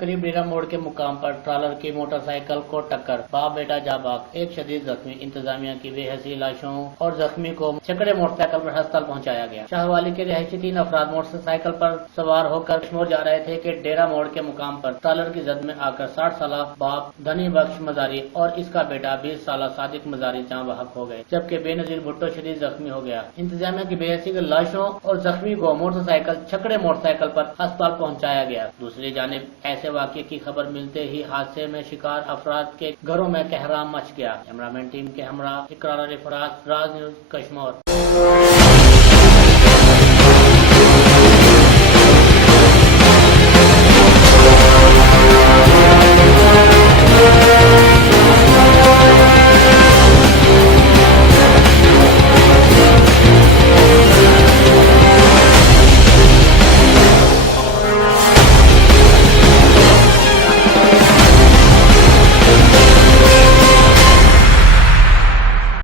करीब डेरा मोड़ के मुकाम पर ट्रालर की मोटरसाइकिल को टक्कर, बाप बेटा जा बाग, एक शदीद जख्मी। इंतजामिया की बेहसी लाशों और जख्मी को छकड़े मोटरसाइकिल पर अस्पताल पहुंचाया गया। शाहवाली के रिहायशी 3 अफराद मोटरसाइकिल पर सवार होकर कश्मीर जा रहे थे कि डेरा मोड़ के मुकाम पर ट्रालर की जद में आकर 60 साल बाप धनी बख्श मजारी और इसका बेटा 20 साल सादिक मजारी जाँ बहक हो गए, जबकि बेनजीर भुट्टो शदीद जख्मी हो गया। इंतजामिया की बेहसी की लाशों और जख्मी को मोटरसाइकिल छकड़े मोटरसाइकिल पर अस्पताल पहुंचाया गया। दूसरी जानिब ऐसे वाक़े की खबर मिलते ही हादसे में शिकार अफराद के घरों में कहराम मच गया। कैमरामैन टीम के हमरा इकरार फराज, राज न्यूज कश्मीर।